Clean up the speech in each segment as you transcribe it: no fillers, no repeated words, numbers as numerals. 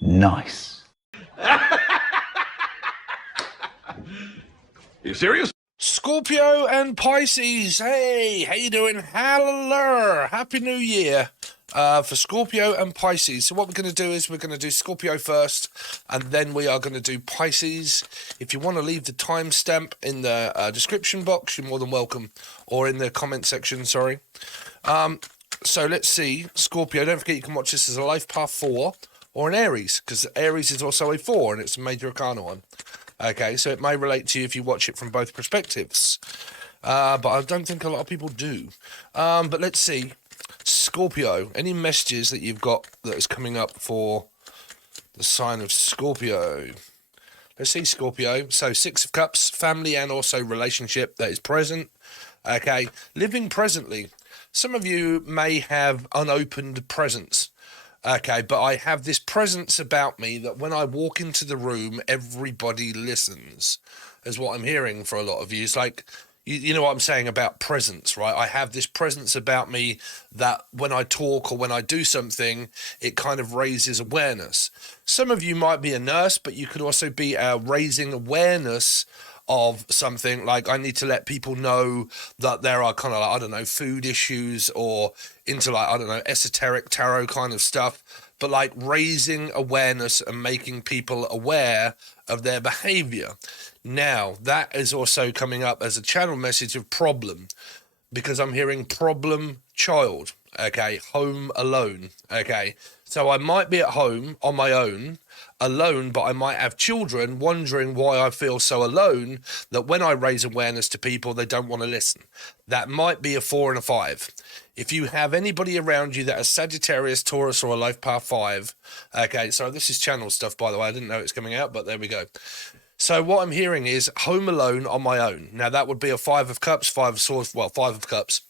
Nice. You serious? Scorpio and Pisces, hey, how you doing? Hello, Happy New Year for Scorpio and Pisces. So what we're going to do is we're going to do Scorpio first, and then we are going to do Pisces. If you want to leave the timestamp in the description box, you're more than welcome, or in the comment section, sorry. So let's see, Scorpio, don't forget you can watch this as a life path 4 or an Aries, because Aries is also a 4 and it's a major arcana one. Okay, so it may relate to you if you watch it from both perspectives. But I don't think a lot of people do. But let's see. Scorpio, any messages that you've got that is coming up for the sign of Scorpio? Let's see, Scorpio. So 6 of Cups, family and also relationship that is present. Okay, living presently. Some of you may have unopened presents. Okay, but I have this presence about me that when I walk into the room, everybody listens, is what I'm hearing for a lot of you. It's like, you know what I'm saying about presence, right? I have this presence about me that when I talk or when I do something, it kind of raises awareness. Some of you might be a nurse, but you could also be raising awareness of something, like I need to let people know that there are kind of like, I don't know, food issues or into like, I don't know, esoteric tarot kind of stuff, but like raising awareness and making people aware of their behavior. Now, that is also coming up as a channel message of problem, because I'm hearing problem child, okay, home alone, okay. So I might be at home on my own, alone, but I might have children wondering why I feel so alone, that when I raise awareness to people, they don't want to listen. That might be a 4 and a 5. If you have anybody around you that is Sagittarius, Taurus, or a life path 5, okay, so this is channel stuff, by the way. I didn't know it's coming out, but there we go. So what I'm hearing is home alone on my own. Now, that would be a 5 of Cups, 5 of Swords, well, 5 of Cups,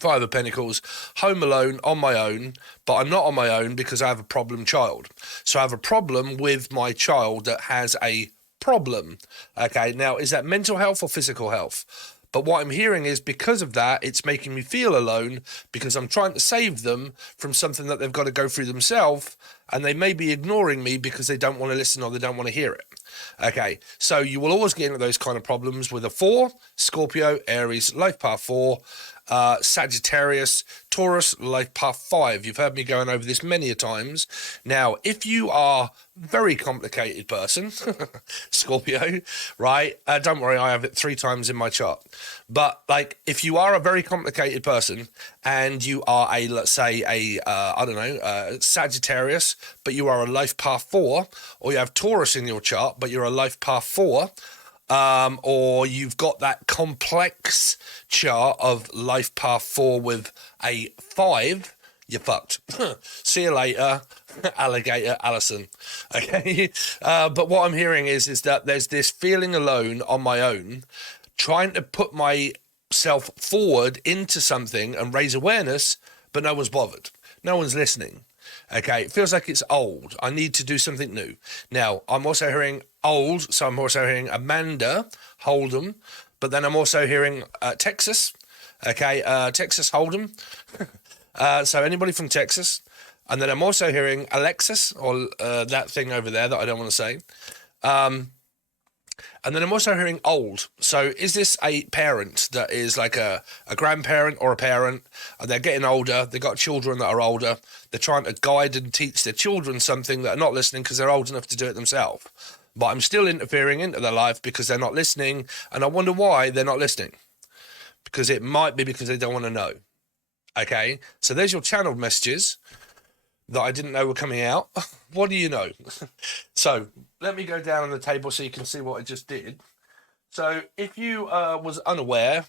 5 of Pentacles, home alone on my own, but I'm not on my own because I have a problem child. So I have a problem with my child that has a problem. Okay, now is that mental health or physical health? But what I'm hearing is because of that, it's making me feel alone because I'm trying to save them from something that they've got to go through themselves, and they may be ignoring me because they don't want to listen or they don't want to hear it. Okay, so you will always get into those kind of problems with a 4, Scorpio, Aries, life path 4, Sagittarius, Taurus, life path 5. You've heard me going over this many a times. Now, if you are a very complicated person, Scorpio, right? Don't worry, I have it 3 times in my chart. But like, if you are a very complicated person and you are a, let's say, I don't know, Sagittarius, but you are a life path 4, or you have Taurus in your chart, but you're a life path 4, or you've got that complex chart of life path 4 with a 5, you're fucked. See you later, alligator Allison. Okay, but what I'm hearing is that there's this feeling alone on my own, trying to put myself forward into something and raise awareness, but no one's bothered. No one's listening. Okay, it feels like it's old. I need to do something new. Now, I'm also hearing old, so I'm also hearing Amanda Hold'em, but then I'm also hearing Texas. Okay, Texas Hold'em. So anybody from Texas. And then I'm also hearing Alexis, or that thing over there that I don't want to say. And then I'm also hearing old. So is this a parent that is like a grandparent or a parent, and they're getting older, they've got children that are older, they're trying to guide and teach their children something that are not listening because they're old enough to do it themselves. But I'm still interfering into their life because they're not listening, and I wonder why they're not listening. Because it might be because they don't want to know. Okay, so there's your channeled messages that I didn't know were coming out. What do you know? So let me go down on the table so you can see what I just did. So if you was unaware,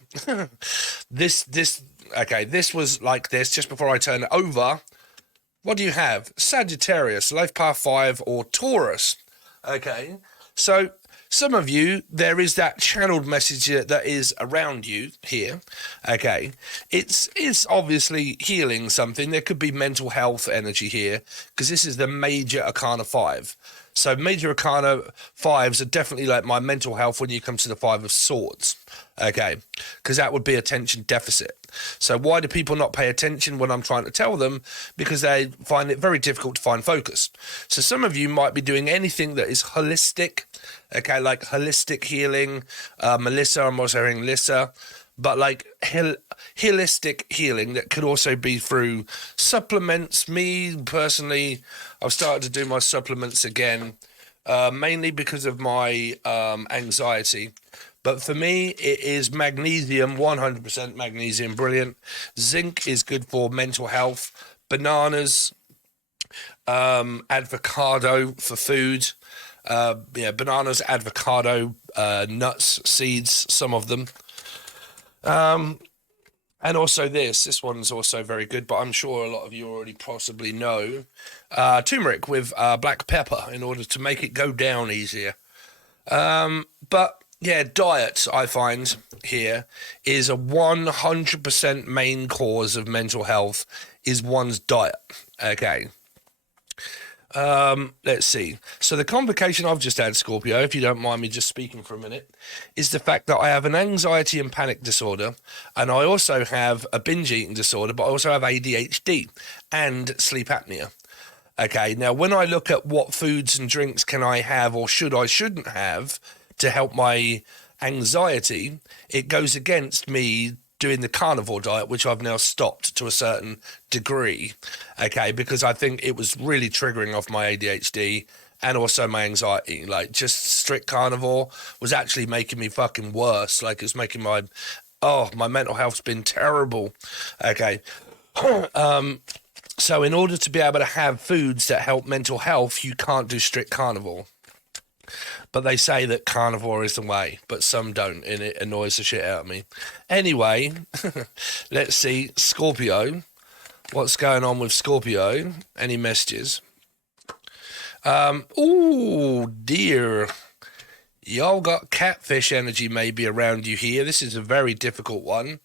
this was like this just before I turn it over. What do you have? Sagittarius, life path 5, or Taurus. Okay, so some of you, there is that channeled message that is around you here. Okay, it's obviously healing something. There could be mental health energy here because this is the major arcana 5. So major arcana fives are definitely like my mental health when you come to the Five of Swords. Okay, because that would be attention deficit. So why do people not pay attention when I'm trying to tell them? Because they find it very difficult to find focus. So some of you might be doing anything that is holistic, okay, like holistic healing. Melissa, I'm also hearing Lissa, but like holistic healing that could also be through supplements. Me personally, I've started to do my supplements again, mainly because of my anxiety. But for me, it is magnesium, 100% magnesium, brilliant. Zinc is good for mental health. Bananas, avocado for food. Bananas, avocado, nuts, seeds, some of them. And also this one's also very good, but I'm sure a lot of you already possibly know. Turmeric with black pepper in order to make it go down easier. But yeah, diet, I find here, is a 100% main cause of mental health, is one's diet. Okay. Let's see. So the complication I've just had, Scorpio, if you don't mind me just speaking for a minute, is the fact that I have an anxiety and panic disorder, and I also have a binge eating disorder, but I also have ADHD and sleep apnea. Okay, now when I look at what foods and drinks can I have or shouldn't have to help my anxiety, it goes against me doing the carnivore diet, which I've now stopped to a certain degree, okay, because I think it was really triggering off my ADHD and also my anxiety. Like, just strict carnivore was actually making me fucking worse. Like, it was making my mental health's been terrible. Okay. So in order to be able to have foods that help mental health, you can't do strict carnivore. But they say that carnivore is the way, but some don't, and it annoys the shit out of me. Anyway, let's see. Scorpio. What's going on with Scorpio? Any messages? Oh, dear. Y'all got catfish energy maybe around you here. This is a very difficult one.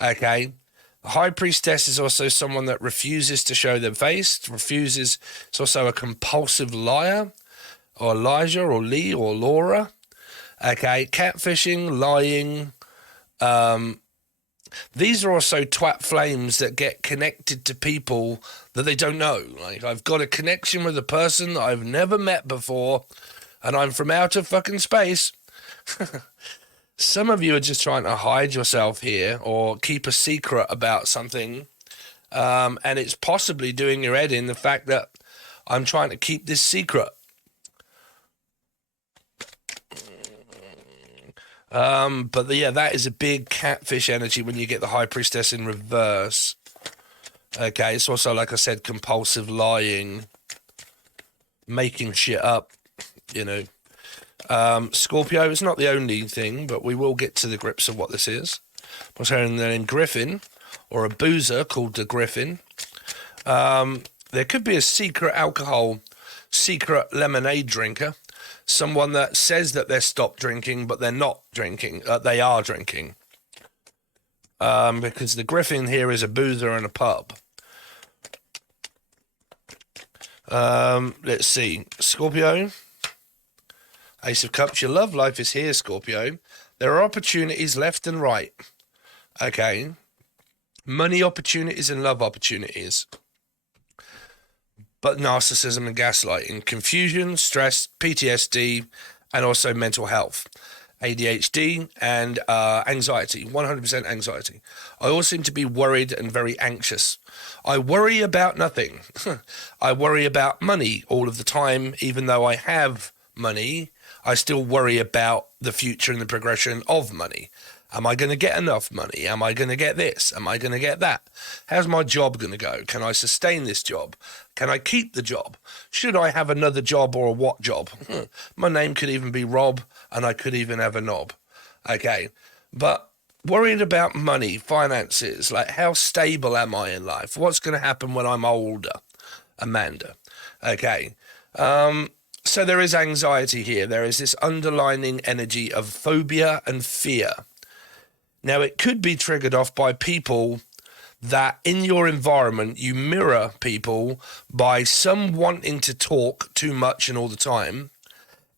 Okay. High Priestess is also someone that refuses to show their face. It's also a compulsive liar. Or Elijah, or Lee, or Laura. Okay, catfishing, lying. These are also twat flames that get connected to people that they don't know. Like, I've got a connection with a person that I've never met before, and I'm from outer fucking space. Some of you are just trying to hide yourself here or keep a secret about something, and it's possibly doing your head in the fact that I'm trying to keep this secret. But yeah, that is a big catfish energy when you get the High Priestess in reverse. Okay, it's also, like I said, compulsive lying, making shit up, you know. Scorpio is not the only thing, but we will get to the grips of what this is. I was hearing that in Griffin, or a boozer called the Griffin. There could be a secret lemonade drinker. Someone that says that they're stopped drinking, but they're not drinking. They are drinking. Because the Griffin here is a boozer and a pub. Let's see. Scorpio. Ace of Cups. Your love life is here, Scorpio. There are opportunities left and right. Okay. Money opportunities and love opportunities. But narcissism and gaslighting, confusion, stress, PTSD, and also mental health, ADHD, and anxiety, 100% anxiety. I always seem to be worried and very anxious. I worry about nothing. I worry about money all of the time. Even though I have money, I still worry about the future and the progression of money. Am I going to get enough money? Am I going to get this? Am I going to get that? How's my job going to go? Can I sustain this job? Can I keep the job? Should I have another job or a what job? My name could even be Rob, and I could even have a knob. Okay, but worried about money, finances, like how stable am I in life? What's going to happen when I'm older? Amanda. Okay, so there is anxiety here. There is this underlining energy of phobia and fear. Now, it could be triggered off by people that in your environment you mirror people by some wanting to talk too much and all the time,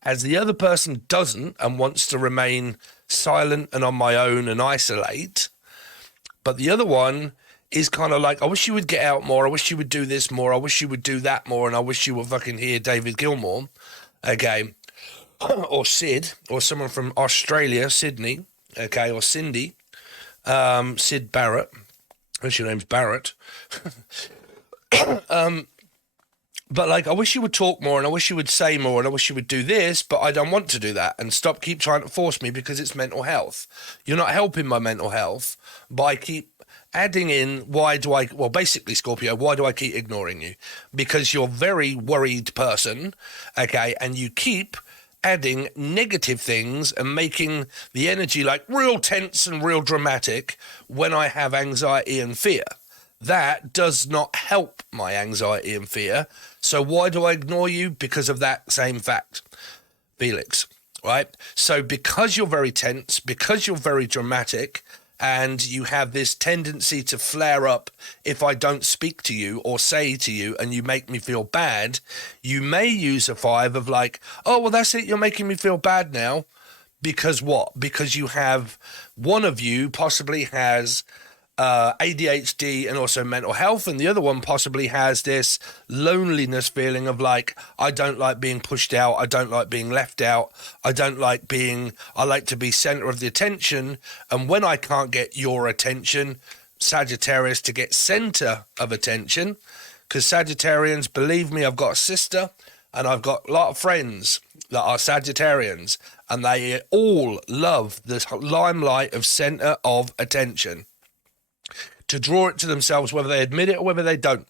as the other person doesn't and wants to remain silent and on my own and isolate. But the other one is kind of like, I wish you would get out more, I wish you would do this more, I wish you would do that more, and I wish you would fucking hear David Gilmour, okay, or Sid, or someone from Australia, Sydney, okay, or Cindy, Sid Barrett, which your name's Barrett. But like, I wish you would talk more, and I wish you would say more, and I wish you would do this, but I don't want to do that, and keep trying to force me because it's mental health. You're not helping my mental health by keep adding in, basically, Scorpio, why do I keep ignoring you? Because you're a very worried person, okay, and you keep adding negative things and making the energy like real tense and real dramatic when I have anxiety and fear. That does not help my anxiety and fear. So why do I ignore you? Because of that same fact, Felix, right? So because you're very tense, because you're very dramatic, and you have this tendency to flare up if I don't speak to you or say to you and you make me feel bad, you may use a 5 of like, oh, well, that's it, you're making me feel bad now. Because what? Because you have, one of you possibly has ADHD and also mental health, and the other one possibly has this loneliness feeling of like, I don't like being pushed out, I don't like being left out, I like to be center of the attention, and when I can't get your attention, Sagittarius, to get center of attention, because Sagittarians, believe me, I've got a sister and I've got a lot of friends that are Sagittarians, and they all love the limelight of center of attention, to draw it to themselves, whether they admit it or whether they don't.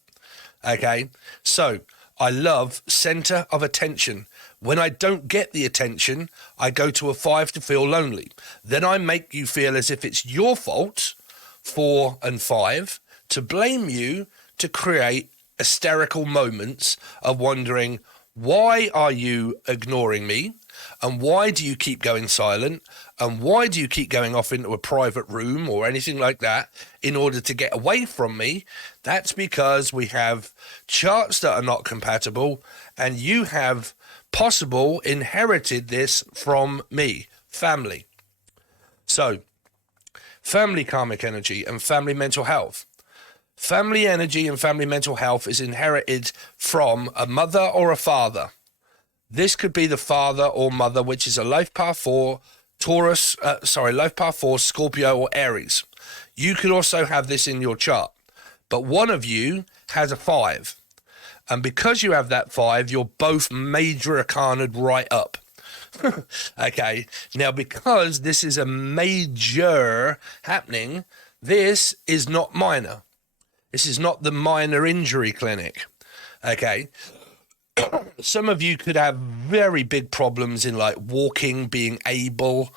Okay, so I love center of attention. When I don't get the attention, I go to a 5 to feel lonely. Then I make you feel as if it's your fault, 4 and 5, to blame you, to create hysterical moments of wondering, why are you ignoring me? And why do you keep going silent? And why do you keep going off into a private room or anything like that in order to get away from me? That's because we have charts that are not compatible, and you have inherited this from me, family. So, family karmic energy and family mental health. Family energy and family mental health is inherited from a mother or a father. This could be the father or mother, which is a life path 4 life path 4 Scorpio or Aries. You could also have this in your chart, but one of you has a 5. And because you have that 5, you're both major arcana'd right up. Okay, now because this is a major happening, this is not minor. This is not the minor injury clinic. Okay. Some of you could have very big problems in like walking, being able.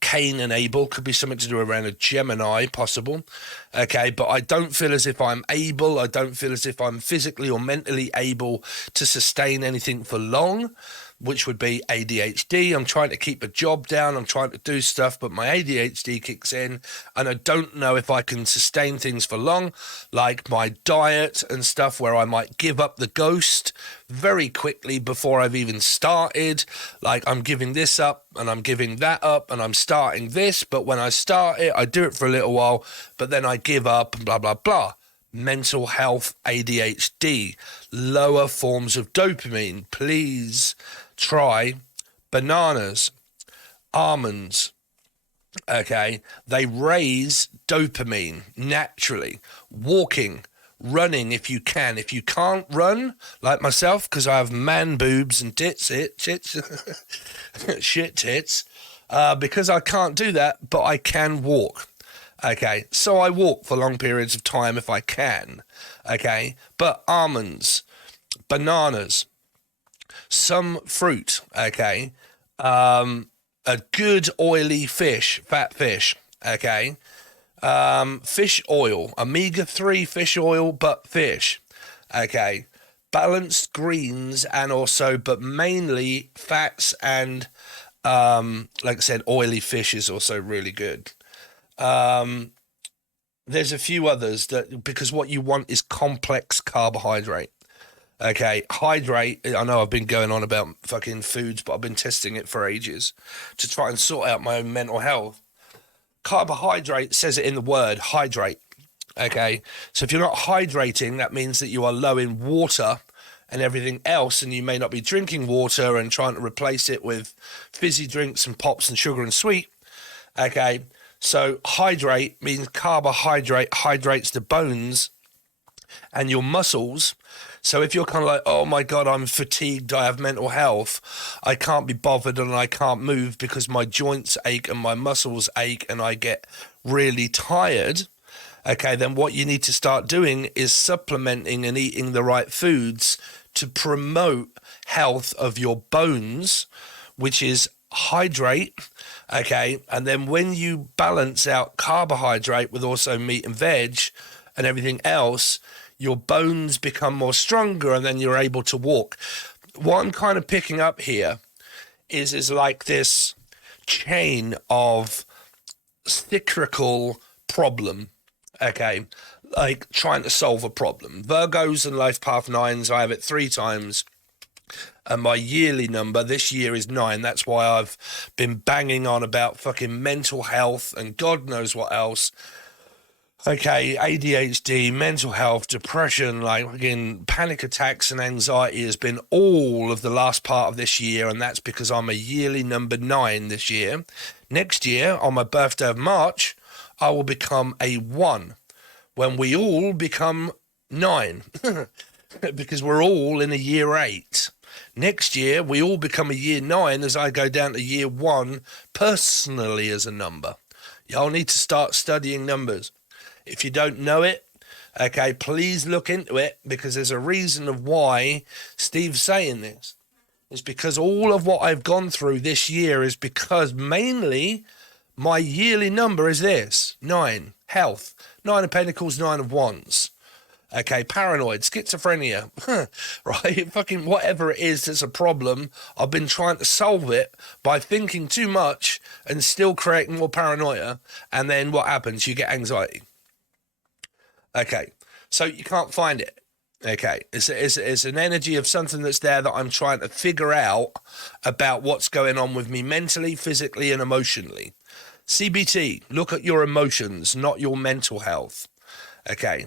Cain and Abel could be something to do around a Gemini, possible. Okay, but I don't feel as if I'm able. I don't feel as if I'm physically or mentally able to sustain anything for long, which would be ADHD. I'm trying to keep a job down. I'm trying to do stuff, but my ADHD kicks in, and I don't know if I can sustain things for long, like my diet and stuff, where I might give up the ghost very quickly before I've even started. Like, I'm giving this up and I'm giving that up and I'm starting this, but when I start it, I do it for a little while, but then I give up and blah, blah, blah. Mental health, ADHD, lower forms of dopamine. Please try bananas, almonds. Okay, they raise dopamine naturally. Walking, running if you can. If you can't run, like myself, because I have man boobs and shit tits, because I can't do that, but I can walk. Okay, so I walk for long periods of time if I can. Okay, but almonds, bananas, some fruit. Okay, a good oily fish, fat fish. Okay, fish oil, omega-3 fish oil, but fish. Okay, balanced greens, and also, but mainly fats, and like I said, oily fish is also really good. there's a few others that, because what you want is complex carbohydrate. Okay, hydrate. I know I've been going on about fucking foods, but I've been testing it for ages to try and sort out my own mental health. Carbohydrate says it in the word hydrate. Okay, so if you're not hydrating, that means that you are low in water and everything else, and you may not be drinking water and trying to replace it with fizzy drinks and pops and sugar and sweet. Okay, so hydrate means carbohydrate hydrates the bones and your muscles. So if you're kind of like, oh my God, I'm fatigued, I have mental health, I can't be bothered and I can't move because my joints ache and my muscles ache and I get really tired, okay, then what you need to start doing is supplementing and eating the right foods to promote health of your bones, which is hydrate, okay, and then when you balance out carbohydrate with also meat and veg and everything else, your bones become more stronger and then you're able to walk. What I'm kind of picking up here is like this chain of cyclical problem, okay, like trying to solve a problem. Virgos and life path 9s, I have it 3 times. And my yearly number this year is 9. That's why I've been banging on about fucking mental health and God knows what else. Okay, ADHD, mental health, depression, like again, panic attacks and anxiety has been all of the last part of this year, and that's because I'm a yearly number 9 this year. Next year, on my birthday of March, I will become a 1, when we all become 9, because we're all in a year 8. Next year, we all become a year 9 as I go down to year 1 personally as a number. Y'all need to start studying numbers. If you don't know it, okay, please look into it, because there's a reason of why Steve's saying this. It's because all of what I've gone through this year is because mainly my yearly number is this, 9, health, 9 of Pentacles, 9 of Wands. Okay, paranoid, schizophrenia, right? Fucking whatever it is that's a problem, I've been trying to solve it by thinking too much and still creating more paranoia. And then what happens? You get anxiety. Okay, so you can't find it. Okay, it's an energy of something that's there that I'm trying to figure out about what's going on with me mentally, physically, and emotionally. CBT, look at your emotions, not your mental health. Okay.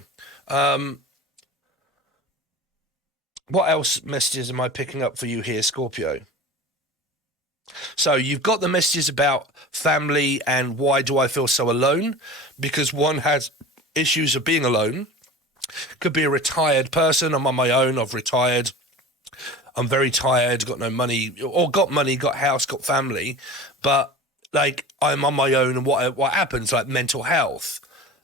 What else messages am I picking up for you here, Scorpio? So you've got the messages about family and why do I feel so alone? Because one has issues of being alone. Could be a retired person. I'm on my own. I've retired. I'm very tired, got no money, or got money, got house, got family. But like I'm on my own, and what happens, like mental health,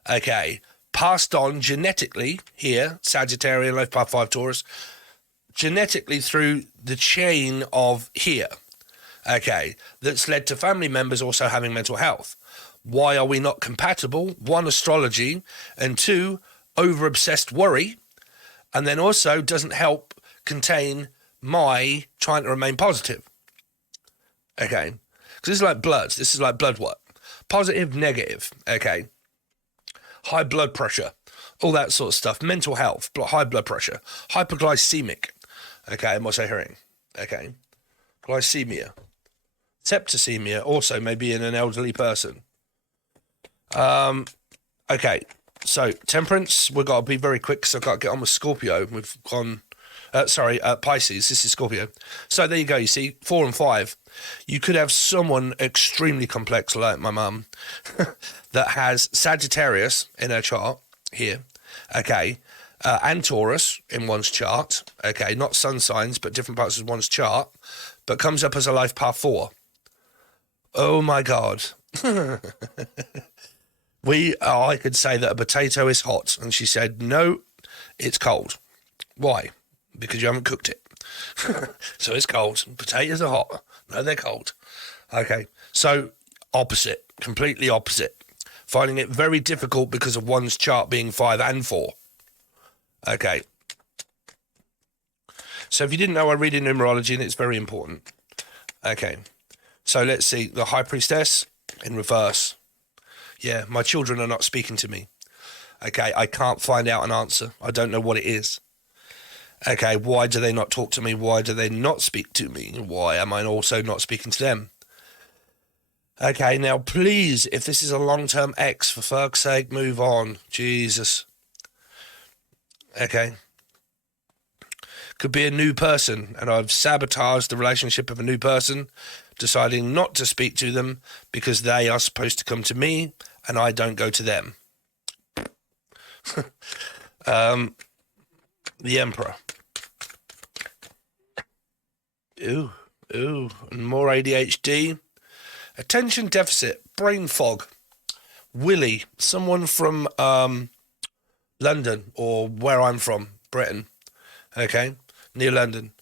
okay, passed on genetically here, Sagittarian, Life Path 5 Taurus, genetically through the chain of here, okay, that's led to family members also having mental health. Why are we not compatible? 1, astrology, and 2, over-obsessed worry, and then also doesn't help contain my trying to remain positive. Okay, because this is like bloods. This is like blood work. Positive, negative, okay. High blood pressure, all that sort of stuff. Mental health, high blood pressure. Hyperglycemic, okay, what's I hearing? Okay, glycemia. Septicemia also maybe in an elderly person. Okay, so temperance, we've got to be very quick because I've got to get on with Scorpio. We've gone, Pisces, this is Scorpio. So there you go, you see, 4 and 5. You could have someone extremely complex like my mum that has Sagittarius in her chart here, okay, and Taurus in one's chart, okay, not sun signs, but different parts of one's chart, but comes up as a life path 4. Oh my God. I could say that a potato is hot, and she said, no, it's cold. Why? Because you haven't cooked it. So it's cold. Potatoes are hot. No, they're cold. Okay, so opposite, completely opposite. Finding it very difficult because of one's chart being 5 and 4. Okay. So if you didn't know, I read in numerology, and it's very important. Okay, so let's see. The High Priestess in reverse. Yeah, my children are not speaking to me. Okay, I can't find out an answer. I don't know what it is. Okay, why do they not talk to me? Why do they not speak to me? Why am I also not speaking to them? Okay, now please, if this is a long-term ex, for fuck's sake, move on. Jesus. Okay. Could be a new person, and I've sabotaged the relationship of a new person, deciding not to speak to them because they are supposed to come to me and I don't go to them. The Emperor. Ooh, and more ADHD. Attention deficit, brain fog. Willie, someone from London, or where I'm from, Britain. Okay, near London.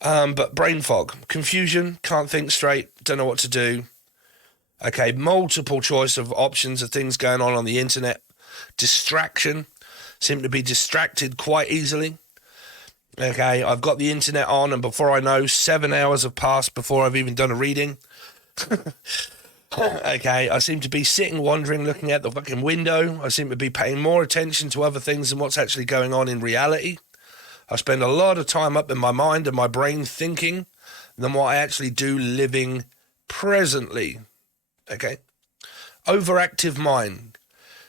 But brain fog, confusion, can't think straight, don't know what to do. Okay, multiple choice of options of things going on the internet. Distraction, seem to be distracted quite easily. Okay, I've got the internet on, and before I know, 7 hours have passed before I've even done a reading. Okay, I seem to be sitting, wandering, looking out the fucking window. I seem to be paying more attention to other things than what's actually going on in reality. I spend a lot of time up in my mind and my brain thinking than what I actually do living presently. Okay? Overactive mind.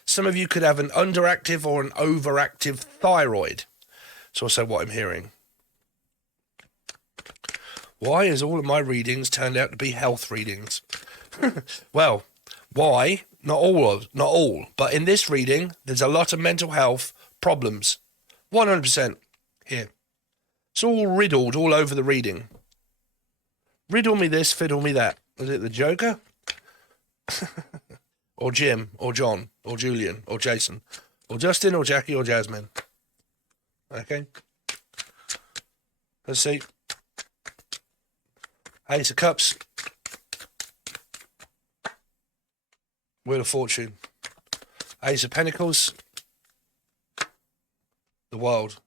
Some of you could have an underactive or an overactive thyroid. It's also what I'm hearing. Why is all of my readings turned out to be health readings? Well, why? Not all. But in this reading, there's a lot of mental health problems. 100% here. It's all riddled all over the reading. Riddle me this, fiddle me that. Was it the Joker? Or Jim, or John, or Julian, or Jason, or Justin, or Jackie, or Jasmine. Okay. Let's see. Ace of Cups. Wheel of Fortune. Ace of Pentacles. The World.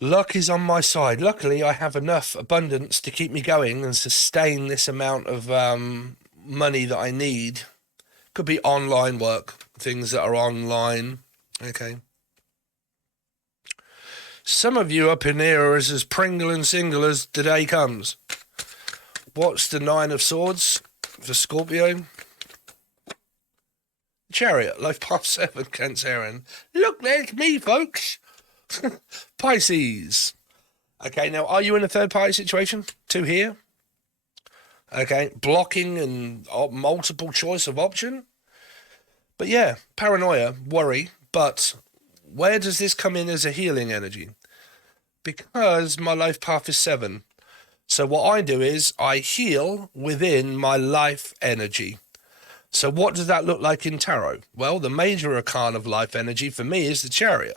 Luck is on my side. Luckily, I have enough abundance to keep me going and sustain this amount of money that I need. Could be online work, things that are online. Okay. Some of you up in here are as pringle and single as the day comes. What's the Nine of Swords for Scorpio? Chariot, life path 7, Cancerian. Look like me, folks. Pisces. Okay, now, are you in a third-party situation? 2 here. Okay, blocking and multiple choice of option. But yeah, paranoia, worry, but where does this come in as a healing energy? Because my life path is 7. So what I do is I heal within my life energy. So what does that look like in tarot? Well, the major arcana of life energy for me is the Chariot.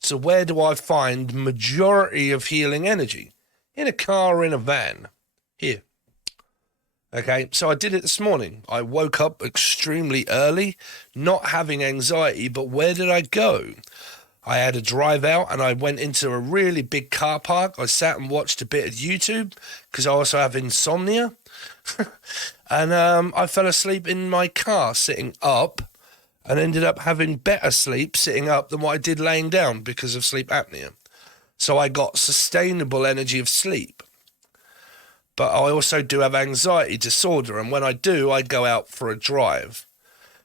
So where do I find majority of healing energy? In a car or in a van? Here. Okay, so I did it this morning. I woke up extremely early, not having anxiety, but where did I go? I had a drive out and I went into a really big car park. I sat and watched a bit of YouTube because I also have insomnia. And I fell asleep in my car sitting up and ended up having better sleep sitting up than what I did laying down because of sleep apnea. So I got sustainable energy of sleep. But I also do have anxiety disorder, and when I do, I go out for a drive.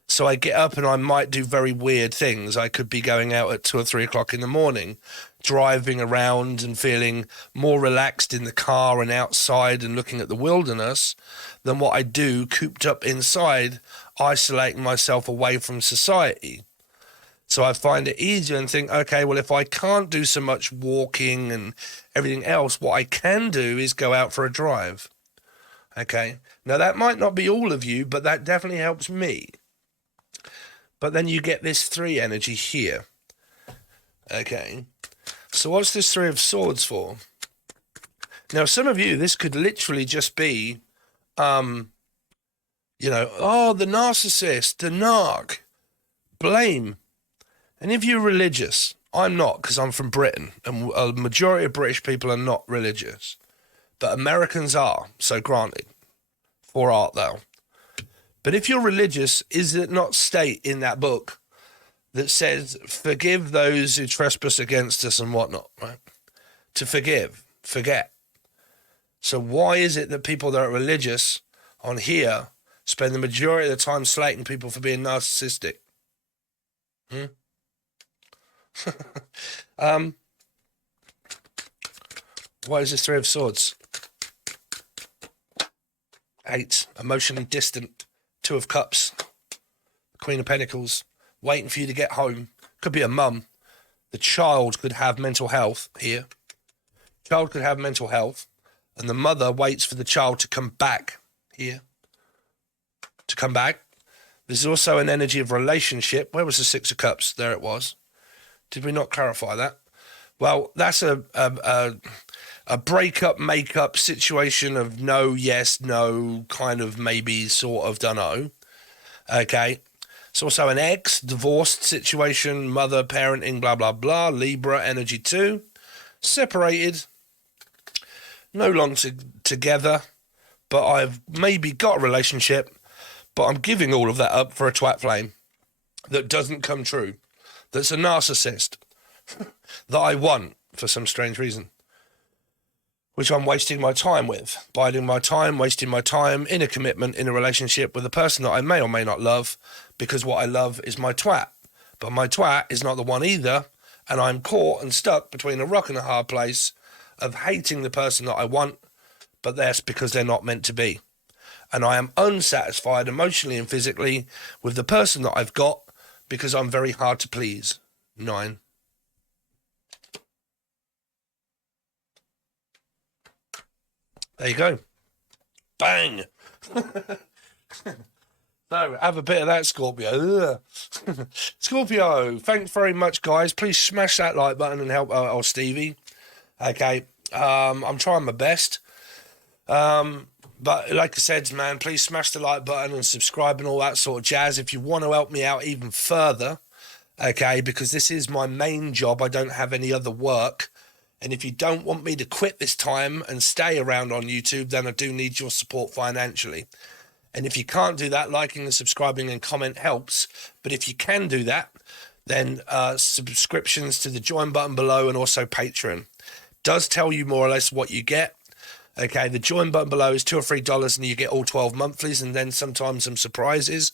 So I get up and I might do very weird things. I could be going out at 2 or 3 o'clock in the morning, driving around and feeling more relaxed in the car and outside and looking at the wilderness than what I do cooped up inside, isolating myself away from society. So I find it easier and think, okay, well, if I can't do so much walking and everything else, what I can do is go out for a drive. Okay. Now, that might not be all of you, but that definitely helps me. But then you get this 3 energy here. Okay. So what's this 3 of Swords for? Now, some of you, this could literally just be, the narcissist, the narc, blame. And if you're religious, I'm not, because I'm from Britain, and a majority of British people are not religious. But Americans are, so granted. For art thou. But if you're religious, is it not state in that book that says, forgive those who trespass against us and whatnot, right? To forget. So why is it that people that are religious on here spend the majority of the time slating people for being narcissistic? Why is this Three of Swords? 8, emotionally distant. 2 of Cups. Queen of Pentacles, waiting for you to get home. Could be a mum. The child could have mental health here. Child could have mental health, and the mother waits for the child to come back here. To come back. There's also an energy of relationship. Where was the 6 of Cups? There it was. Did we not clarify that? Well, that's a breakup, make-up situation of no, yes, no, kind of maybe, sort of, dunno. Okay. It's also an ex, divorced situation, mother, parenting, blah, blah, blah. Libra, energy 2. Separated. No longer together. But I've maybe got a relationship. But I'm giving all of that up for a twat flame that doesn't come true. That's a narcissist that I want for some strange reason, which I'm wasting my time with, biding my time, wasting my time in a commitment, in a relationship with a person that I may or may not love, because what I love is my twat. But my twat is not the one either, and I'm caught and stuck between a rock and a hard place of hating the person that I want, but that's because they're not meant to be. And I am unsatisfied emotionally and physically with the person that I've got because I'm very hard to please. 9. There you go. Bang! So, have a bit of that, Scorpio. Scorpio, thanks very much, guys. Please smash that like button and help old Stevie. Okay, I'm trying my best. But like I said, man, please smash the like button and subscribe and all that sort of jazz if you want to help me out even further, okay, because this is my main job. I don't have any other work. And if you don't want me to quit this time and stay around on YouTube, then I do need your support financially. And if you can't do that, liking and subscribing and comment helps. But if you can do that, then subscriptions to the join button below and also Patreon does tell you more or less what you get. Okay, the join button below is $2 or $3 and you get all 12 monthlies and then sometimes some surprises,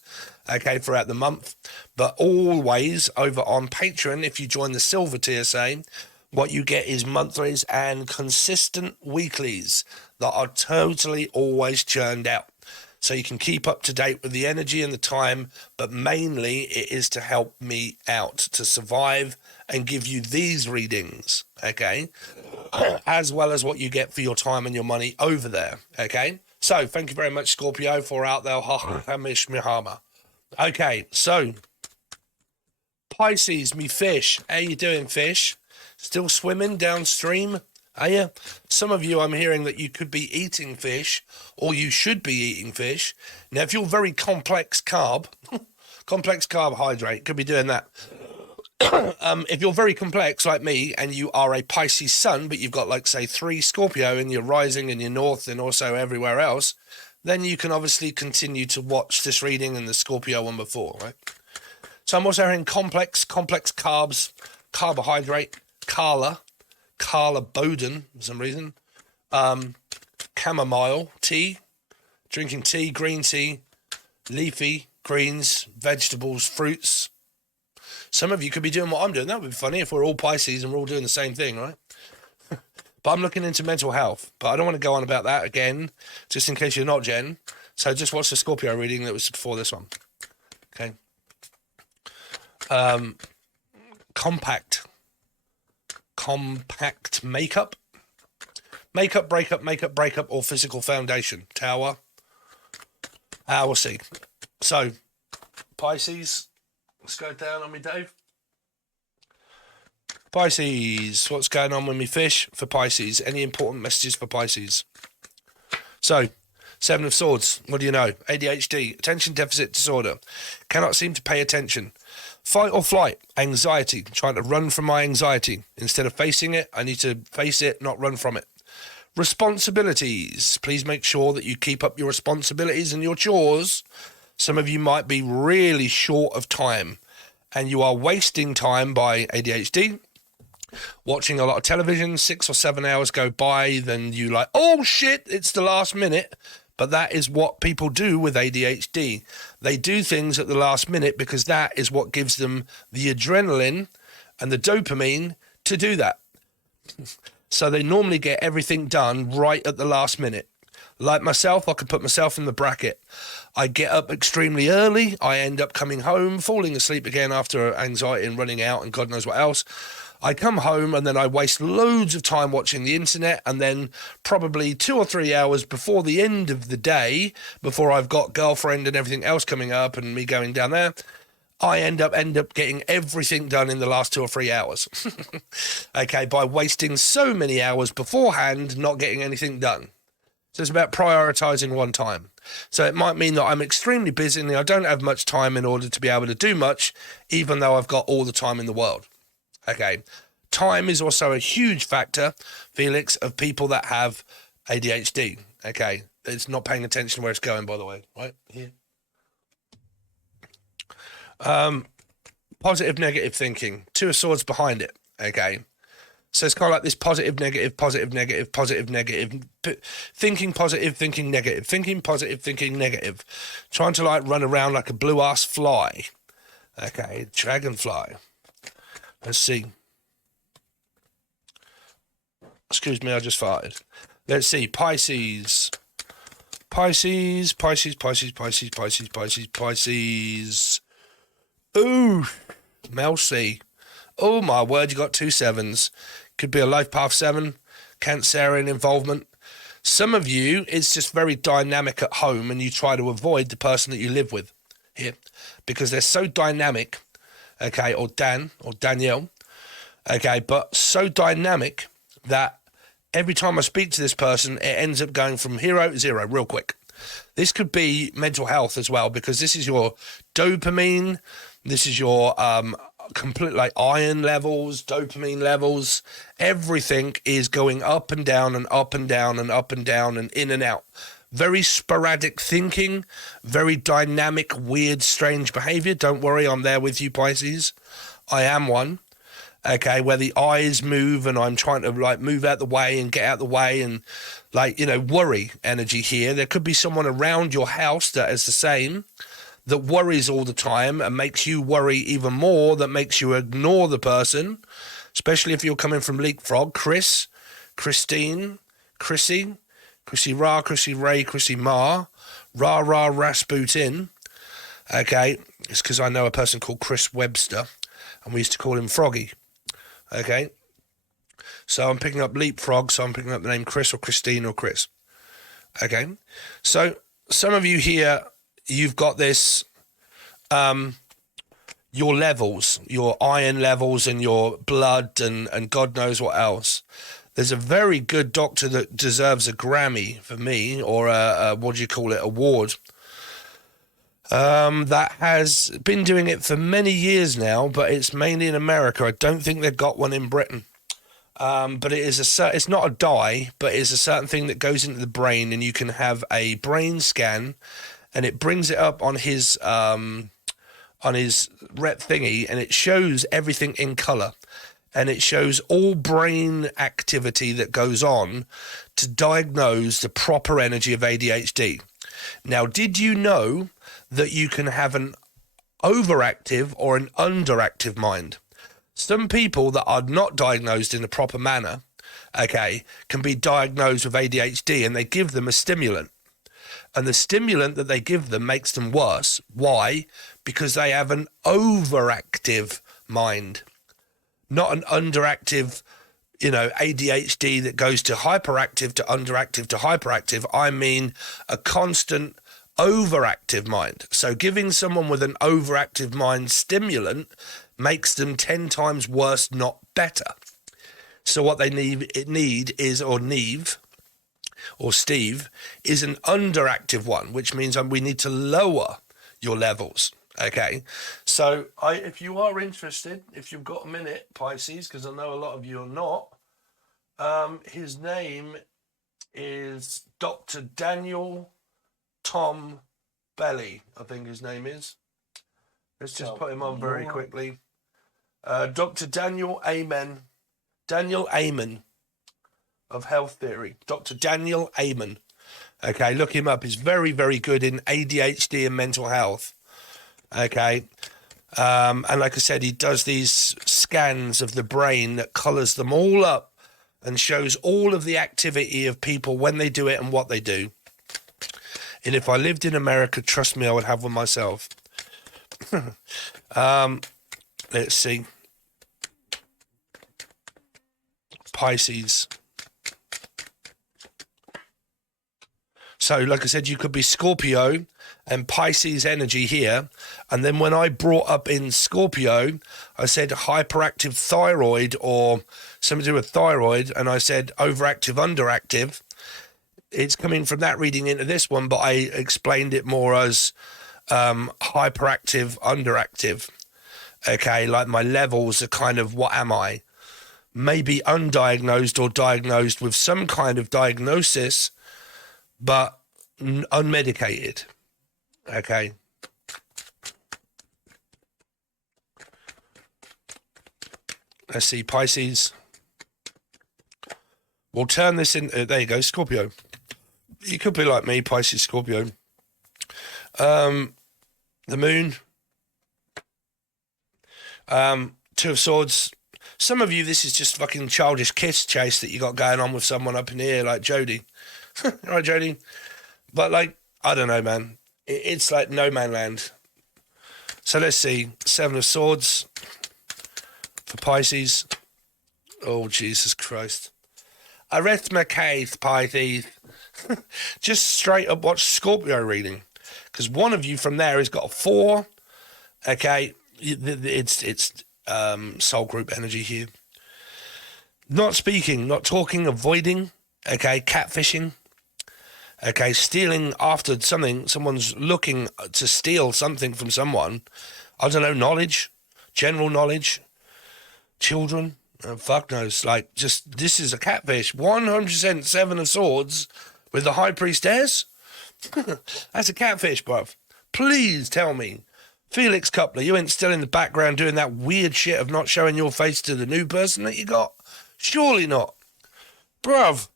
okay, throughout the month. But always over on Patreon, if you join the silver TSA, what you get is monthlies and consistent weeklies that are totally always churned out. So you can keep up to date with the energy and the time, but mainly it is to help me out, to survive and give you these readings, okay? As well as what you get for your time and your money over there, okay? So, thank you very much, Scorpio, for out there. Okay, so, Pisces, me fish. How you doing, fish? Still swimming downstream? Are you? Some of you, I'm hearing that you could be eating fish, or you should be eating fish. Now, if you're very complex carbohydrate, could be doing that. If you're very complex like me and you are a Pisces sun, but you've got, like, say, 3 Scorpio in your rising and your north and also everywhere else, then you can obviously continue to watch this reading and the Scorpio one before, right? So I'm also hearing complex carbs, carbohydrate, Carla Bowden for some reason, chamomile tea, drinking tea, green tea, leafy, greens, vegetables, fruits. Some of you could be doing what I'm doing. That would be funny if we're all Pisces and we're all doing the same thing, right? But I'm looking into mental health. But I don't want to go on about that again, just in case you're not Jen. So just watch the Scorpio reading that was before this one. Okay. Compact makeup. Makeup, breakup, or physical foundation. Tower. We'll see. So, Pisces. Let's go down on me, Dave. Pisces, what's going on with me fish for Pisces? Any important messages for Pisces? So, 7 of Swords, what do you know? ADHD, attention deficit disorder, cannot seem to pay attention. Fight or flight, anxiety, trying to run from my anxiety. Instead of facing it, I need to face it, not run from it. Responsibilities, please make sure that you keep up your responsibilities and your chores Some of you might be really short of time, and you are wasting time by ADHD, watching a lot of television. 6 or 7 hours go by, then you like, oh shit, it's the last minute. But that is what people do with ADHD. They do things at the last minute because that is what gives them the adrenaline and the dopamine to do that. So they normally get everything done right at the last minute. Like myself, I could put myself in the bracket. I get up extremely early. I end up coming home, falling asleep again after anxiety and running out and God knows what else. I come home and then I waste loads of time watching the internet, and then probably 2 or 3 hours before the end of the day, before I've got girlfriend and everything else coming up and me going down there, I end up getting everything done in the last 2 or 3 hours. Okay, by wasting so many hours beforehand not getting anything done. So it's about prioritizing one time. So it might mean that I'm extremely busy and I don't have much time in order to be able to do much, even though I've got all the time in the world. Okay, time is also a huge factor, Felix, of people that have ADHD. Okay, it's not paying attention to where it's going, by the way, right here. Positive, negative thinking. 2 of Swords behind it. Okay, so it's kind of like this positive, negative, positive, negative, positive, negative. Thinking positive, thinking negative. Thinking positive, thinking negative. Trying to like run around like a blue ass fly. Okay, dragonfly. Let's see. Excuse me, I just farted. Let's see. Pisces. Pisces, Pisces, Pisces, Pisces, Pisces, Pisces, Pisces. Ooh, Melcy. Oh my word, you got 2 sevens. Could be a life path 7, Cancerian involvement. Some of you, it's just very dynamic at home and you try to avoid the person that you live with here because they're so dynamic. Okay, or Dan or Danielle, okay, but so dynamic that every time I speak to this person, it ends up going from hero to zero real quick. This could be mental health as well, because this is your dopamine, this is your complete like iron levels, dopamine levels, everything is going up and down and up and down and up and down and in and out. Very sporadic thinking, very dynamic, weird, strange behavior. Don't worry, I'm there with you, Pisces. I am one. Okay, where the eyes move and I'm trying to like move out the way and get out the way and like, you know, worry energy here. There could be someone around your house that is the same, that worries all the time and makes you worry even more, that makes you ignore the person, especially if you're coming from Leapfrog. Chris, Christine, Chrissy Ra, Chrissy Ray, Chrissy Ma, Ra Rasputin. Okay, it's because I know a person called Chris Webster, and we used to call him Froggy. Okay, so I'm picking up Leapfrog, so I'm picking up the name Chris or Christine or Chris. Okay, so some of you here, you've got this, your levels, your iron levels and your blood and God knows what else. There's a very good doctor that deserves a Grammy for me, or a what do you call it, award, that has been doing it for many years now, but it's mainly in America. I don't think they've got one in Britain. But it is it's not a dye, but it's a certain thing that goes into the brain, and you can have a brain scan, and it brings it up on his rep thingy, and it shows everything in color. And it shows all brain activity that goes on to diagnose the proper energy of ADHD. Now, did you know that you can have an overactive or an underactive mind? Some people that are not diagnosed in a proper manner, okay, can be diagnosed with ADHD, and they give them a stimulant. And the stimulant that they give them makes them worse. Why? Because they have an overactive mind. Not an underactive, you know, ADHD that goes to hyperactive to underactive to hyperactive. I mean a constant overactive mind. So giving someone with an overactive mind stimulant makes them 10 times worse, not better. So what they need is, or Neve, or Steve, is an underactive one, which means we need to lower your levels. Okay, so if you are interested, if you've got a minute, Pisces, because I know a lot of you are not, his name is Dr. Daniel Tom Belly, I think his name is. Let's just put him on very quickly. Dr. Daniel Amen. Daniel Amen of Health Theory. Dr. Daniel Amen. Okay, look him up. He's very, very good in ADHD and mental health. Okay. And like I said, he does these scans of the brain that colours them all up and shows all of the activity of people when they do it and what they do. And if I lived in America, trust me, I would have one myself. Let's see. Pisces. So, like I said, you could be Scorpio and Pisces energy here. And then when I brought up in Scorpio, I said hyperactive thyroid or something to do with thyroid. And I said overactive, underactive. It's coming from that reading into this one, but I explained it more as hyperactive, underactive. Okay, like my levels are kind of, what am I? Maybe undiagnosed or diagnosed with some kind of diagnosis, but unmedicated. Okay. Let's see, Pisces. We'll turn this in. There you go, Scorpio. You could be like me, Pisces, Scorpio. The moon. Two of Swords. Some of you, this is just fucking childish kiss chase that you got going on with someone up in here, like Jodie. Right, Jodie? But, like, I don't know, man. It's like no man land. So let's see. Seven of Swords for Pisces. Oh, Jesus Christ. Arithmetic, Pisces. Just straight up watch Scorpio reading. Because one of you from there has got a 4. Okay. It's soul group energy here. Not speaking, not talking, avoiding. Okay. Catfishing. Okay. Stealing after something. Someone's looking to steal something from someone. I don't know, knowledge. General knowledge. Children. Fuck knows. Like, just, this is a catfish. 100% Seven of Swords with the High Priestess. That's a catfish, bruv. Please tell me. Felix Coupler, you ain't still in the background doing that weird shit of not showing your face to the new person that you got? Surely not. Bruv,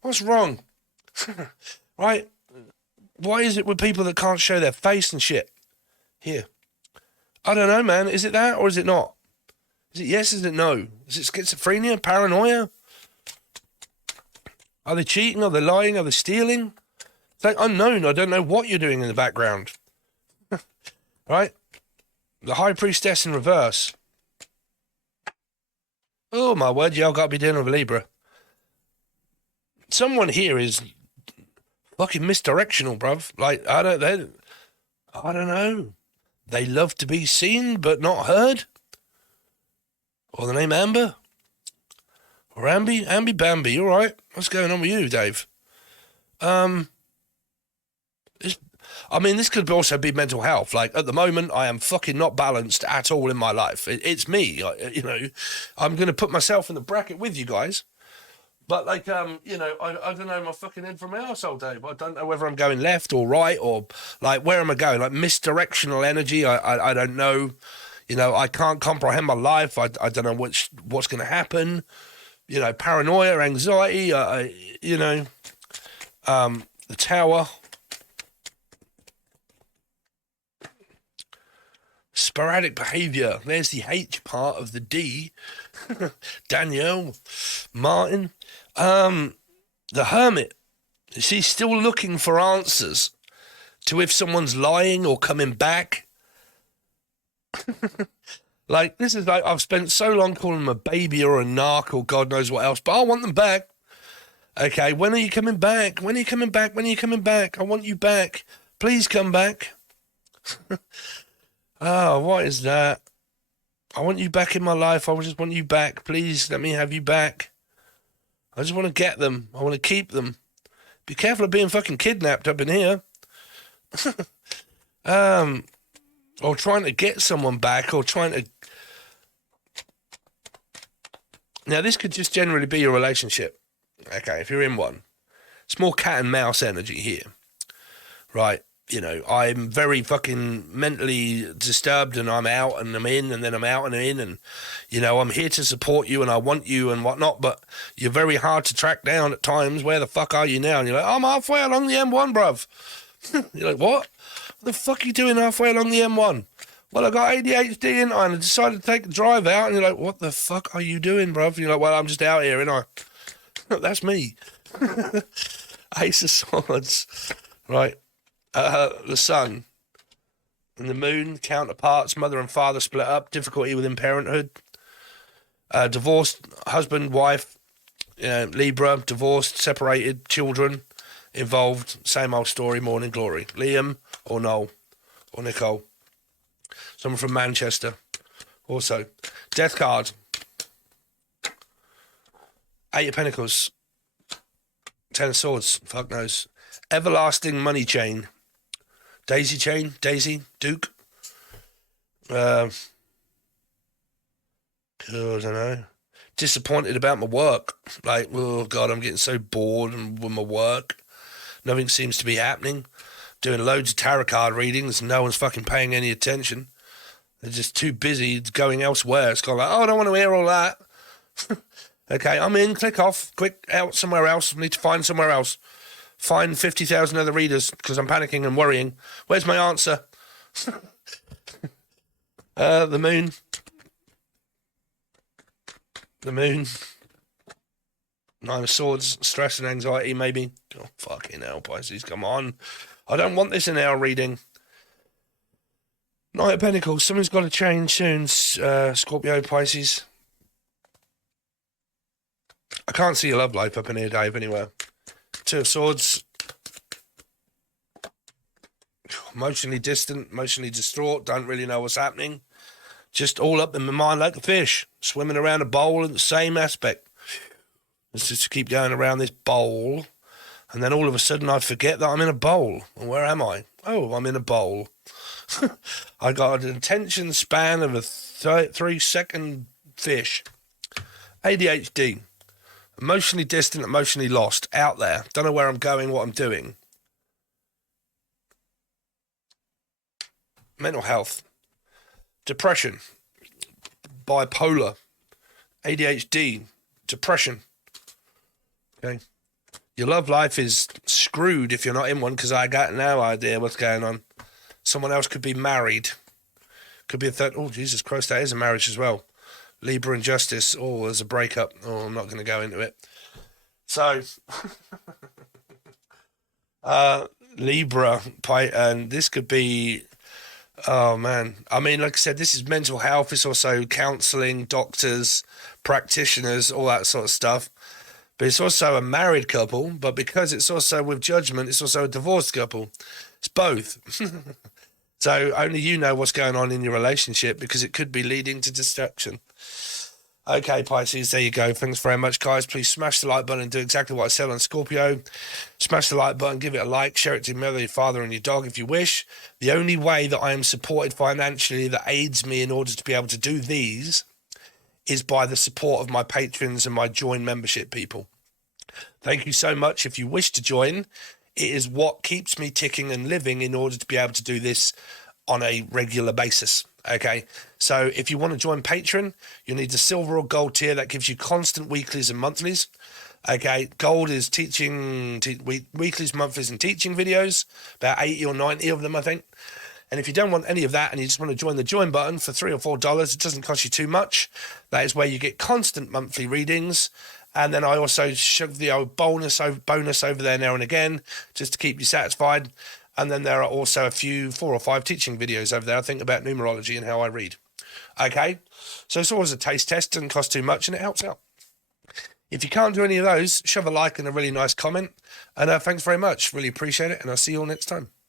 what's wrong? Right? Why is it with people that can't show their face and shit? Here. I don't know, man. Is it that or is it not? Is it yes, is it no? Is it schizophrenia, paranoia? Are they cheating? Are they lying? Are they stealing? It's like unknown. I don't know what you're doing in the background. Right? The High Priestess in reverse. Oh, my word. Yeah, I've got to be dealing with a Libra. Someone here is fucking misdirectional, bruv. Like, I don't know. They love to be seen but not heard. Or the name Amber? Or Amby? Amby Bambi, you all right? What's going on with you, Dave? This could also be mental health. Like, at the moment, I am fucking not balanced at all in my life. It's me, I'm going to put myself in the bracket with you guys. But, like, I don't know my fucking head from my arsehole, Dave. I don't know whether I'm going left or right or, like, where am I going? Like, misdirectional energy, I don't know. I can't comprehend my life. I don't know what's going to happen. Paranoia, anxiety, the Tower. Sporadic behaviour. There's the H part of the D. Danielle, Martin. The Hermit. Is he still looking for answers to if someone's lying or coming back? Like, this is like, I've spent so long calling them a baby or a narc or God knows what else, but I want them back. Okay, when are you coming back? When are you coming back? When are you coming back? I want you back. Please come back. Oh, what is that? I want you back in my life. I just want you back. Please let me have you back. I just want to get them. I want to keep them. Be careful of being fucking kidnapped up in here. Or trying to get someone back, or trying to... Now, this could just generally be your relationship. Okay, if you're in one. It's more cat and mouse energy here. Right. You know, I'm very fucking mentally disturbed, and I'm out and I'm in, and then I'm out and in, and, you know, I'm here to support you and I want you and whatnot, but you're very hard to track down at times. Where the fuck are you now? And you're like, I'm halfway along the M1, bruv. You're like, what? What the fuck are you doing halfway along the M1? Well, I got ADHD and I decided to take a drive out, and you're like, what the fuck are you doing, bruv? And you're like, well, I'm just out here, innit? That's me. Ace of Swords. Right. The sun and the moon, counterparts, mother and father split up, difficulty within parenthood, divorced husband, wife, Libra, divorced, separated, children involved, same old story, morning glory. Liam or Noel or Nicole, someone from Manchester. Also, death card, Eight of Pentacles, Ten of Swords, fuck knows, everlasting money chain. Daisy chain, Daisy, Duke. I don't know. Disappointed about my work. Like, oh God, I'm getting so bored with my work. Nothing seems to be happening. Doing loads of tarot card readings. No one's fucking paying any attention. They're just too busy going elsewhere. It's kind of like, oh, I don't want to hear all that. Okay, I'm in, click off, quick, out somewhere else. Need to find somewhere else. Find 50,000 other readers because I'm panicking and worrying. Where's my answer? The moon. The moon. Nine of Swords. Stress and anxiety, maybe. Oh, fucking hell, Pisces, come on. I don't want this in our reading. Knight of Pentacles. Something's got to change soon, Scorpio, Pisces. I can't see your love life up in here, Dave, anywhere. Two of Swords. Emotionally distant, emotionally distraught, don't really know what's happening. Just all up in my mind like a fish, swimming around a bowl in the same aspect. Let's just keep going around this bowl, and then all of a sudden I forget that I'm in a bowl. And where am I? Oh, I'm in a bowl. I got an attention span of a 3-second fish. ADHD. Emotionally distant, emotionally lost, out there. Don't know where I'm going, what I'm doing. Mental health. Depression. Bipolar. ADHD. Depression. Okay. Your love life is screwed if you're not in one, because I got no idea what's going on. Someone else could be married. Could be a third. Oh, Jesus Christ, that is a marriage as well. Libra and Justice. Oh, there's a breakup. Oh, I'm not going to go into it. So, Libra, and this could be, oh man. I mean, like I said, this is mental health. It's also counselling, doctors, practitioners, all that sort of stuff. But it's also a married couple, but because it's also with judgment, it's also a divorced couple. It's both. So only you know what's going on in your relationship, because it could be leading to destruction. Okay, Pisces, there you go. Thanks very much, guys. Please smash the like button and do exactly what I said on Scorpio. Smash the like button, give it a like, share it to your mother, your father, and your dog if you wish. The only way that I am supported financially that aids me in order to be able to do these is by the support of my patrons and my Join membership people. Thank you so much. If you wish to join, it is what keeps me ticking and living in order to be able to do this on a regular basis. Okay, so if you want to join Patreon, you need the silver or gold tier. That gives you constant weeklies and monthlies. Okay, gold is teaching, weeklies, monthlies, and teaching videos, about 80 or 90 of them, I think. And if you don't want any of that and you just want to join the join button for $3 or $4, it doesn't cost you too much. That is where you get constant monthly readings. And then I also shove the old bonus over there now and again, just to keep you satisfied. And then there are also a few 4 or 5 teaching videos over there, I think, about numerology and how I read. Okay, so it's always a taste test, doesn't cost too much, and it helps out. If you can't do any of those, shove a like and a really nice comment. And thanks very much. Really appreciate it, and I'll see you all next time.